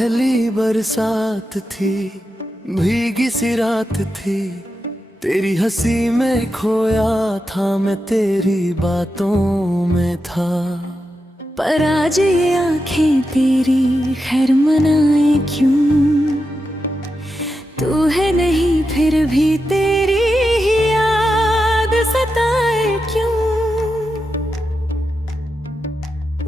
पहली बरसात थी, भीगी सी रात थी, तेरी हंसी में खोया था मैं, तेरी बातों में था। पर आज ये आंखें तेरी खैर मनाए क्यों, तू है नहीं फिर भी तेरी ही याद सताए क्यों।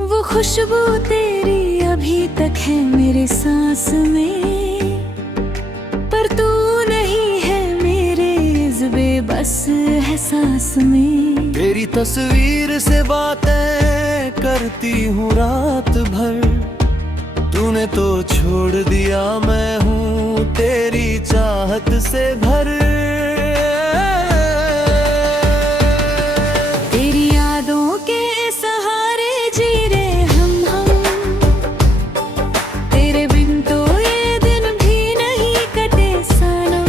वो खुशबू तेरी अभी तक है मेरे सांस में, पर तू नहीं है मेरे इस बेबस एहसास में। तेरी तस्वीर से बातें करती हूँ रात भर, तूने तो छोड़ दिया, मैं हूँ तेरी चाहत से भर। तेरी यादों के सहारे जी रहे हम, तेरे बिन तो ये दिन भी नहीं कटे सनम।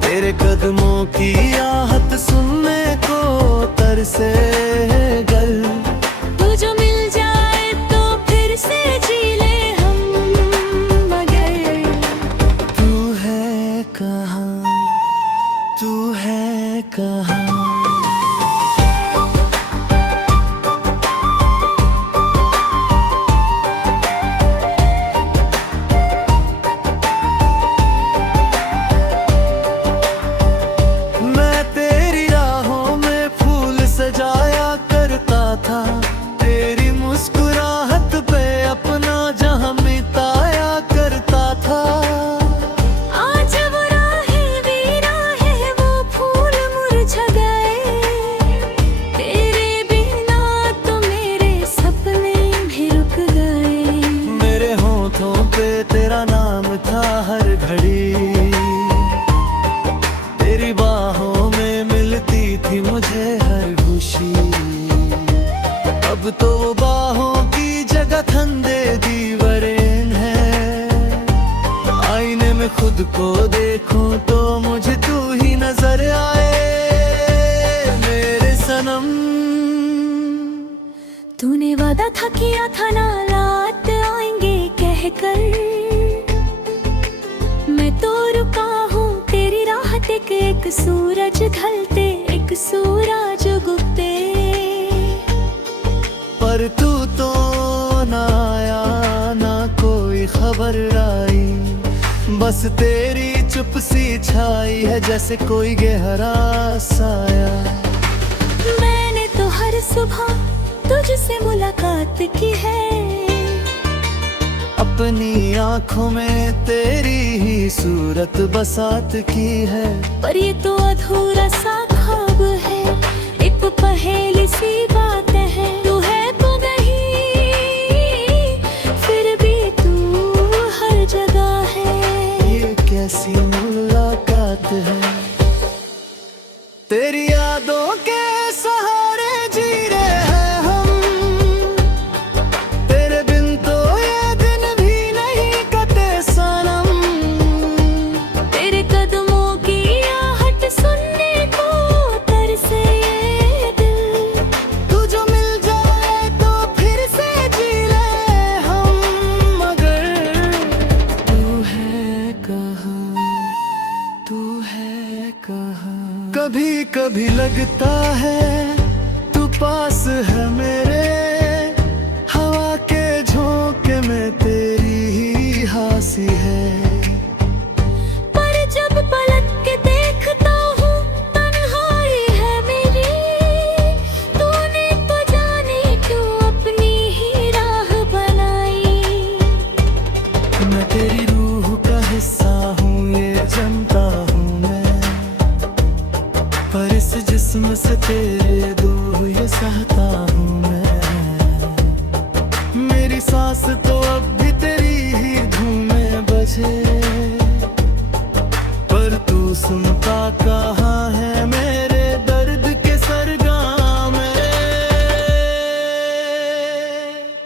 तेरे कदमों की आहट सुनने को तरसे गल, तू जो मिल जाए तो फिर से जी ले हम, मगर तू है कहाँ, तू है कहाँ। मैं तेरी राहों में फूल सजाया करता था, तेरी मुस्कुराहट पे अपना जहां मिटाया करता था। आज वो राहें वीरा है, वो फूल मुरझा गए, तेरे बिना तो मेरे सपने भी रुक गए। मेरे होठों पे तेरा नाम था हर घड़ी, तेरी बाहों में मिलती थी मुझे हर खुशी। अब तो वो बाहों की जगह ठंडे दीवारें हैं, आईने में खुद को देखूं तो मुझे तू ही नजर आए मेरे सनम। तूने वादा था किया था ना रात आएंगे कहकर, मैं तो रुका हूँ तेरी राहत एक एक सूरज ढलते, एक सूरज उगते। पर तू तो ना आया, ना कोई खबर आई, बस तेरी चुप सी छाई है जैसे कोई गहरा साया। मैंने तो हर सुबह तुझसे मुलाकात की है, अपनी आंखों में तेरी ही सूरत बसात की है। पर ये तो अधूरा सा ख्वाब है, एक पहेली सी बात है। तू है तो नहीं, फिर भी तू हर जगह है। ये कैसी मुलाकात है, तेरी यादों के सहारे जी रहे हैं हम, तेरे बिन तो ये दिन भी नहीं कटे सनम। तेरे कदमों की आहट सुनने को तरसे ये दिल, तू जो मिल जाए तो फिर से जी ले हम, मगर तू है कहाँ, तू है कहाँ। कभी कभी लगता है तू पास है मेरे, हवा के झोंके में तेरी ही हासी है। पर जब पलट के देखता हूँ तन्हाई है मेरी, तूने तो जाने क्यों अपनी ही राह बनाई। मैं तेरी रूह का हिस्सा हूँ, ये जानता हूँ मैं, पर इस जिस्म से तेरे दूर ये सहता हूँ मैं। मेरी सांस तो अब भी तेरी ही धूम में बजे, पर तू सुनता कहाँ है मेरे दर्द के सरगाम में।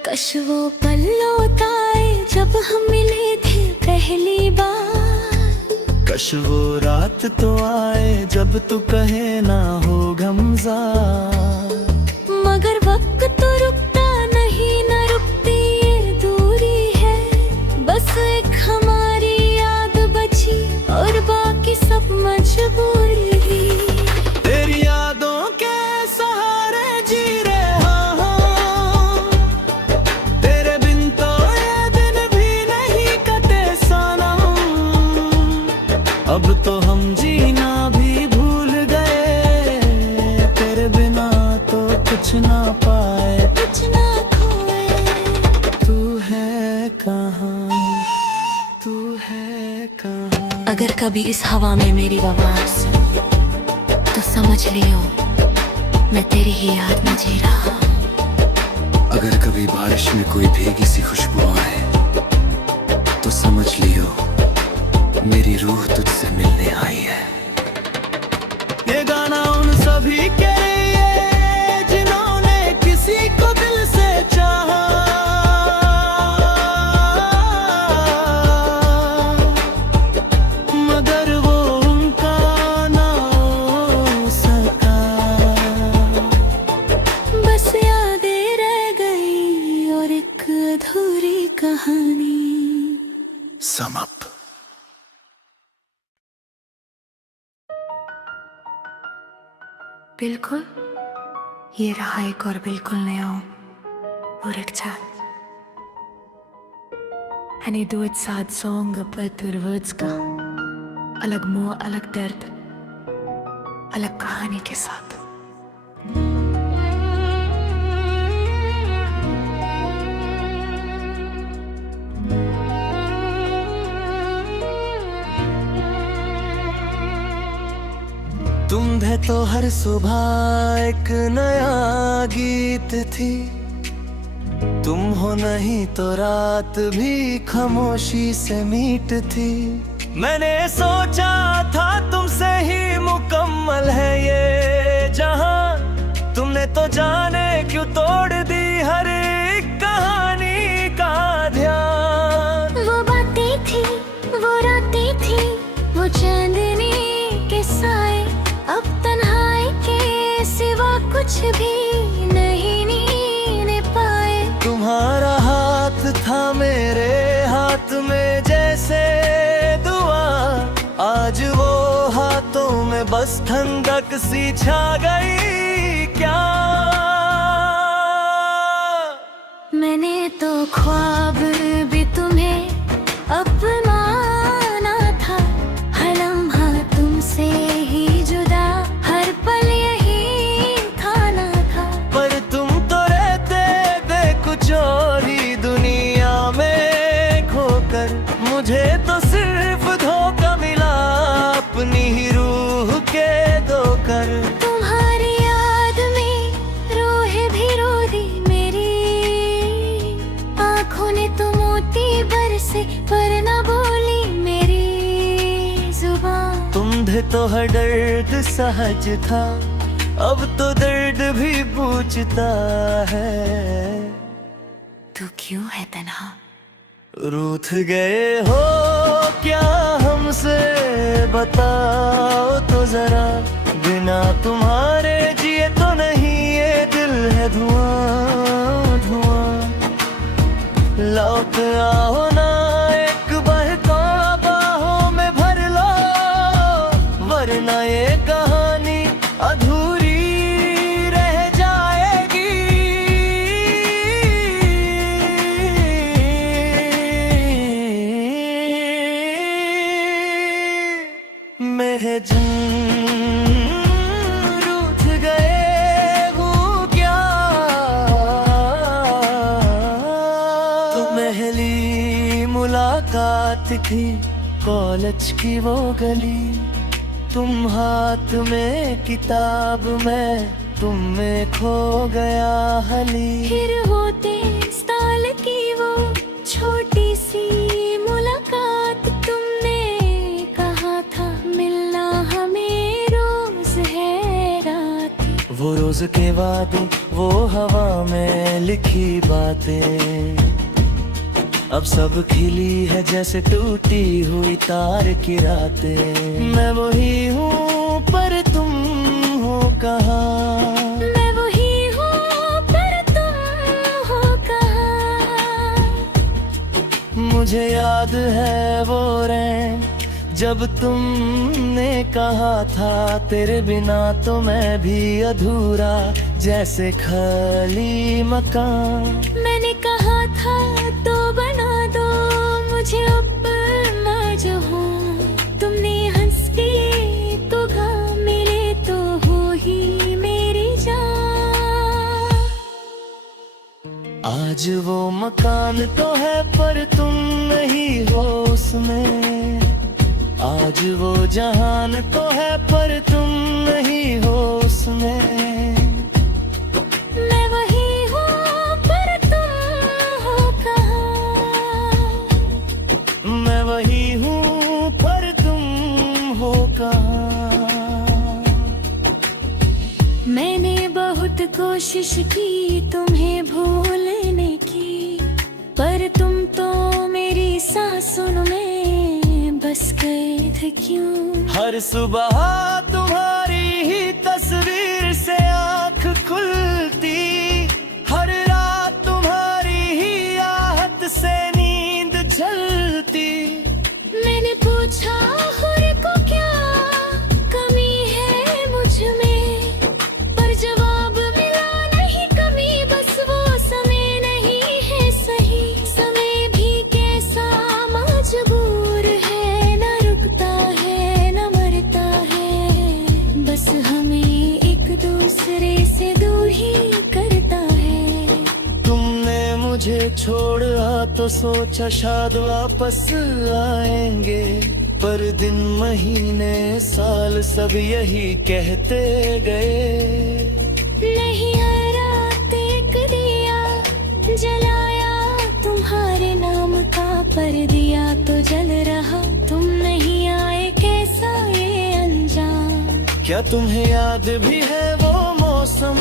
कश वो पल लौट आए जब हम मिले थे पहली बार, कश वो रात तो आए जब तू कहे ना हो गमज़ार। मगर वक्त तो रुकता नहीं, न रुकती ये दूरी है। अगर कभी इस हवा में मेरी आवाज सुनी तो समझ लियो मैं तेरी ही याद में जी रहा हूँ। अगर कभी बारिश में कोई भीगी सी खुशबू आए तो समझ लियो मेरी रूह तुझसे मिलने आई है। ये गाना उन सभी के लिए जिन्होंने किसी को दिल से चाहा, मगर वो उनका ना हो सका। बस यादें रह गई और एक अधूरी कहानी। Sum up. बिल्कुल ये रहा एक और बिल्कुल नया lyric chat. And ये duet sad song पर words का अलग मोह अलग दर्द अलग कहानी के साथ। तुम थे तो हर सुबह एक नया गीत थी, तुम हो नहीं तो रात भी खामोशी से मीट थी। मैंने सोचा था तुमसे ही मुकम्मल है ये जहां, तुमने तो जाने क्यों तोड़ दी हर एक कहानी का ध्यान। वो बातें थी वो रातें थी वो चांदनी के साए, अब तन्हाई के सिवा कुछ भी नहीं नीने पाए। तुम्हारा हाथ था मेरे हाथ में जैसे दुआ, आज वो हाथों में बस ठंडक सी छा गई क्या। मैंने तो ख्वाब भी तुम्हें अपनाना था, हर लम्हा तुमसे ही जुदा हर पल यही खाना था। पर तुम तो रहते थे कुछ और ही दुनिया में खोकर, मुझे तो सिर्फ धोखा मिला अपनी ही रूह के धोकर। तुम्हारी याद में रूह भी रो दी मेरी, आँखों ने तो मोती बरसे पर न बोली मेरी जुबान। तुम थे तो हर दर्द सहज था, अब तो दर्द भी पूछता है। तू क्यों है तन्हा? रूठ गए हो क्या हमसे बताओ तो जरा, बिना तुम्हारे जिए तो नहीं ये दिल है धुआं धुआं। लौट आओ ना एक बहका बाहों में भर लो, वरना ये कहानी अधूरी रह जाएगी। मेरे रूठ गए हूँ क्या, तो पहली मुलाकात थी कॉलेज की वो गली, तुम हाथ में किताब में तुम में खो गया हली। फिर होते साल की वो छोटी सी मुलाकात, तुमने कहा था मिलना हमें रोज है रात। वो रोज के वादे वो हवा में लिखी बातें, अब सब खिली है जैसे टूटी हुई तार की रातें। मैं वही हूँ पर तुम हो कहाँ, मैं वही हूँ पर तुम हो कहाँ। मुझे याद है वो रैन जब तुमने कहा था तेरे बिना तो मैं भी अधूरा जैसे खाली मकान। मैंने कहा था तो बना दो मुझे अपना जो हूँ, तुमने हंस के तो कहा मिले तो हो ही मेरी जान। आज वो मकान तो है पर तुम नहीं हो उसमें, आज वो जहान तो है पर तुम नहीं हो उसमें। मैं वही हूँ पर तुम हो कहाँ। मैं वही हूँ पर तुम हो कहाँ। मैंने बहुत कोशिश की तुम्हें भूलने की, पर तुम तो मेरी सांसों में बस गए थे क्यों। हर सुबह तुम्हारी ही तस्वीर से आँख खुलती, हर रात तुम्हारी ही आहट से नींद झलती। मैंने पूछा हर को क्या कमी है मुझ में, पर जवाब मिला नहीं कमी, बस वो समय नहीं है सही। समय भी कैसा मजबूर है, न रुकता है न मरता है, बस हमें एक दूसरे से दूर ही करता है। तुमने मुझे छोड़ा तो सोचा शायद वापस आएंगे, पर दिन महीने साल सब यही कहते गए। नहीं हर रात एक दिया जलाया तुम्हारे नाम का, पर दिया तो जल रहा तुम नहीं आए, कैसा ये अंजाम। क्या तुम्हें याद भी है वो मौसम,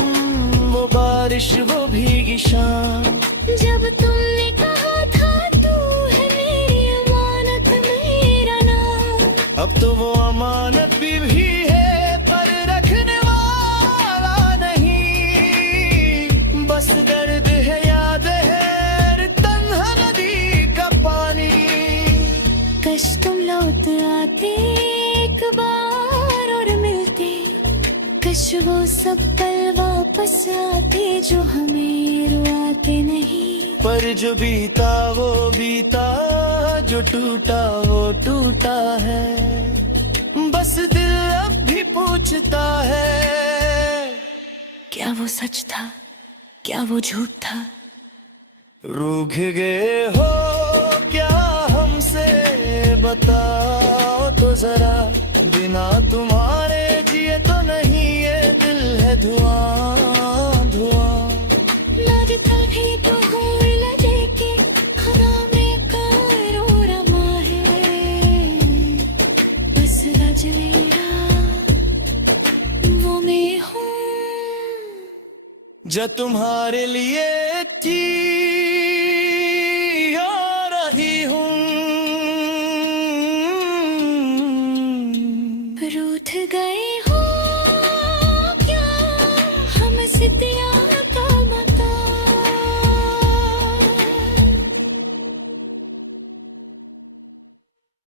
वो बारिश वो भीगी शाम, जब तुमने कहा था तू है मेरी अमानत मेरा नाम। अब तो वो अमानत भी है पर रखने वाला नहीं। बस दर्द है याद है तन्हा नदी का पानी। कश तुम लौट आते एक बार और मिलते, कश वो सब पल वापस आते जो हमें रुआते नहीं। पर जो बीता वो बीता, जो टूटा वो टूटा है, बस दिल अब भी पूछता है क्या वो सच था, क्या वो झूठ था। रूठ गए हो क्या हमसे बताओ तो जरा, बिना तुम्हारे जिए तो नहीं ये दिल है धुआं धुआं। लगता भी तो हूँ लगे के खरा में करो रमा है, बस रज लेना वो मैं हूँ। जो तुम्हारे लिए थी